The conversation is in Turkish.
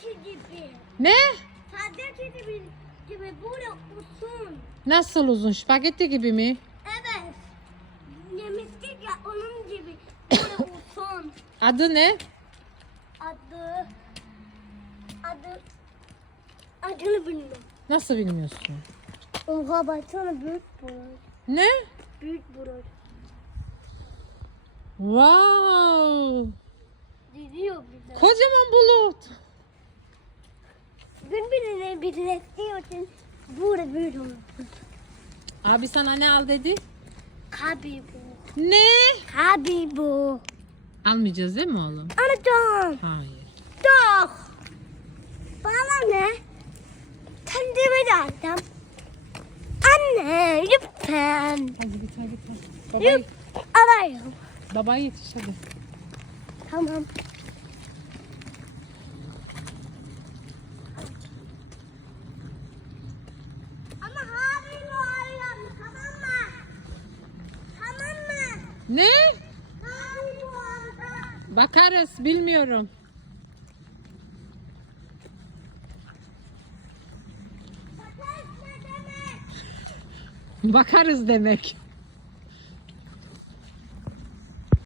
Spagetti gibi. Ne? Spagetti gibi, gibi böyle uzun. Nasıl uzun? Spagetti gibi mi? Evet. Yemiştik ya onun gibi böyle uzun. Adı ne? Adı adı adını bilmiyorum. Nasıl bilmiyorsun? Oha baksana büyük burası. Ne? Büyük burası. Wow. Diziyor bize. Kocaman bulut. İçin burada olur. Abi sana ne al dedi? Kabibu. Ne? Kabibu. Almayacağız değil mi oğlum? Anacığım. Hayır. Dur. Bana ne? Kendime de aldım. Anne lütfen. Hadi git hadi git. Baba, Lütfen. Alayım. baba yetiş hadi. Tamam. Ne? Bakarız bilmiyorum. Bakarız demek.